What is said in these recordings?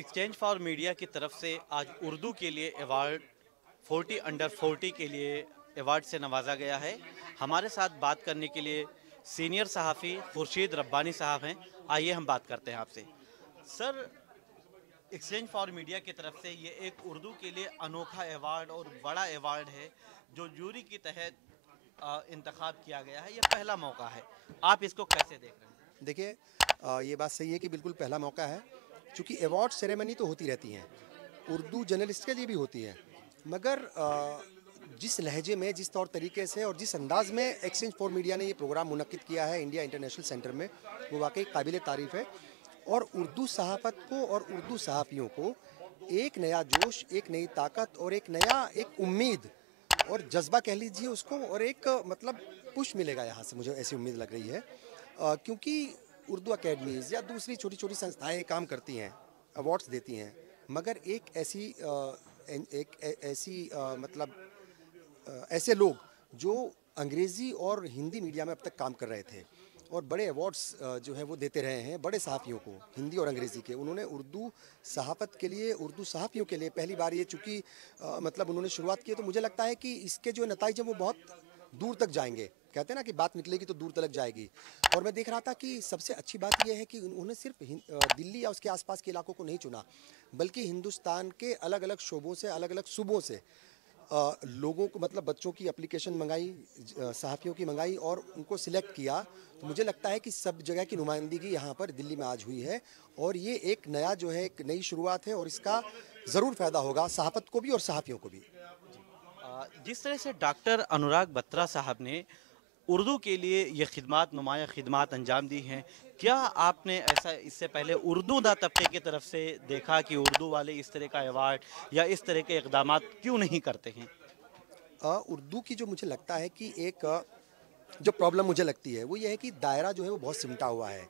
Exchange for media की तरफ से आज उर्दू के लिए अवार्ड 40 अंडर 40 के लिए अवार्ड से नवाजा गया है। हमारे साथ बात करने के लिए सीनियर सहाफ़ी खुर्शीद रब्बानी साहब हैं। आइए हम बात करते हैं आपसे। सर, एक्सचेंज फॉर मीडिया की तरफ से ये एक उर्दू के लिए अनोखा अवार्ड और बड़ा अवार्ड है जो जूरी के तहत इंतखाब किया गया है। ये पहला मौका है, आप इसको कैसे देख रहे हैं? देखिए, ये बात सही है कि बिल्कुल पहला मौका है। चूँकि अवार्ड सेरेमनी तो होती रहती हैं, उर्दू जर्नलिस्ट के लिए भी होती है, मगर जिस लहजे में, जिस तौर तरीके से और जिस अंदाज़ में एक्सचेंज फॉर मीडिया ने ये प्रोग्राम मुनक्किद किया है इंडिया इंटरनेशनल सेंटर में, वो वाकई काबिल तारीफ़ है। और उर्दू सहाफ़त को और उर्दू सहाफ़ियों को एक नया जोश, एक नई ताकत और एक उम्मीद और जज्बा कह लीजिए उसको, और एक मतलब पुश मिलेगा यहाँ से, मुझे ऐसी उम्मीद लग रही है। क्योंकि उर्दू अकेडमीज़ या दूसरी छोटी छोटी संस्थाएं काम करती हैं, अवार्ड्स देती हैं, मगर ऐसे लोग जो अंग्रेज़ी और हिंदी मीडिया में अब तक काम कर रहे थे और बड़े अवार्ड्स जो है वो देते रहे हैं बड़े सहाफ़ियों को, हिंदी और अंग्रेज़ी के, उन्होंने उर्दू सहाफ़त के लिए, उर्दू सहाफ़ियों के लिए पहली बार ये चूँकि मतलब उन्होंने शुरुआत की है, तो मुझे लगता है कि इसके जो नताइज हैं वो बहुत दूर तक जाएंगे। कहते हैं ना कि बात निकलेगी तो दूर तक जाएगी। और मैं देख रहा था कि सबसे अच्छी बात यह है कि उन्होंने सिर्फ दिल्ली या उसके आसपास के इलाकों को नहीं चुना, बल्कि हिंदुस्तान के अलग अलग शोबों से, अलग अलग सूबों से लोगों को, मतलब बच्चों की एप्लीकेशन मंगाई, सहाफ़ियों की मंगाई और उनको सिलेक्ट किया। तो मुझे लगता है कि सब जगह की नुमाइंदगी यहाँ पर दिल्ली में आज हुई है, और ये एक नया जो है, एक नई शुरुआत है, और इसका ज़रूर फ़ायदा होगा सहाफ़त को भी और सहाफ़ियों को भी। जिस तरह से डॉक्टर अनुराग बत्रा साहब ने उर्दू के लिए ये खिदमात, नुमाया खिदमात अंजाम दी हैं, क्या आपने ऐसा इससे पहले उर्दू दा तबके की तरफ से देखा कि उर्दू वाले इस तरह का अवार्ड या इस तरह के इक़दामात क्यों नहीं करते हैं? उर्दू की जो मुझे लगता है कि जो प्रॉब्लम मुझे लगती है वो ये है कि दायरा जो है वो बहुत सिमटा हुआ है,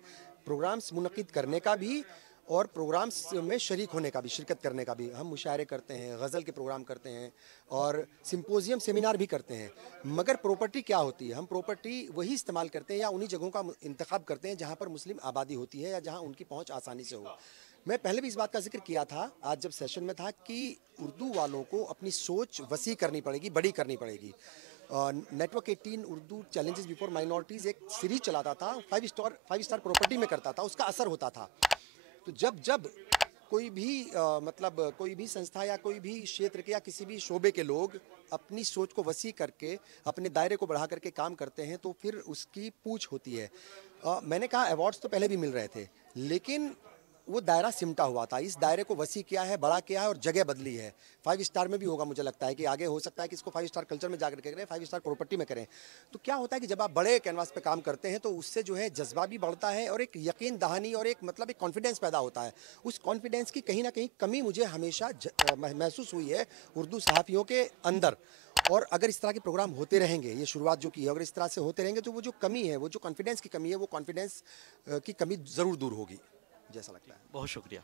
प्रोग्राम्स मुनक्किद करने का भी और प्रोग्राम्स में शरीक होने का भी, शिरकत करने का भी। हम मुशायरे करते हैं, गज़ल के प्रोग्राम करते हैं और सिंपोजियम सेमिनार भी करते हैं, मगर प्रॉपर्टी क्या होती है? हम प्रॉपर्टी वही इस्तेमाल करते हैं या उन्हीं जगहों का इंतखाब करते हैं जहाँ पर मुस्लिम आबादी होती है या जहाँ उनकी पहुँच आसानी से हो। मैं पहले भी इस बात का जिक्र किया था आज जब सेशन में था कि उर्दू वालों को अपनी सोच वसी करनी पड़ेगी, बड़ी करनी पड़ेगी। Network 18 Urdu challenges before minorities एक सीरीज चलाता था, फाइव स्टार प्रॉपर्टी में करता था, उसका असर होता था। तो जब जब कोई भी मतलब कोई भी संस्था या कोई भी क्षेत्र के या किसी भी शोबे के लोग अपनी सोच को वसी करके, अपने दायरे को बढ़ा करके काम करते हैं, तो फिर उसकी पूछ होती है। मैंने कहा अवार्ड्स तो पहले भी मिल रहे थे, लेकिन वो दायरा सिमटा हुआ था। इस दायरे को वसी किया है, बड़ा किया है और जगह बदली है। फाइव स्टार में भी होगा, मुझे लगता है कि आगे हो सकता है कि इसको फाइव स्टार कल्चर में जाकर के करें, फाइव स्टार प्रॉपर्टी में करें। तो क्या होता है कि जब आप बड़े कैनवास पे काम करते हैं तो उससे जो है जज्बा भी बढ़ता है और एक यकीन दहानी और एक मतलब एक कॉन्फिडेंस पैदा होता है। उस कॉन्फिडेंस की कहीं ना कहीं कमी मुझे हमेशा महसूस हुई है उर्दू सहाफ़ियों के अंदर। और अगर इस तरह के प्रोग्राम होते रहेंगे, ये शुरुआत जो की है, अगर इस तरह से होते रहेंगे, तो वो जो कमी है, वो जो कॉन्फिडेंस की कमी है, वो कॉन्फिडेंस की कमी ज़रूर दूर होगी, जैसा लगता है। बहुत शुक्रिया।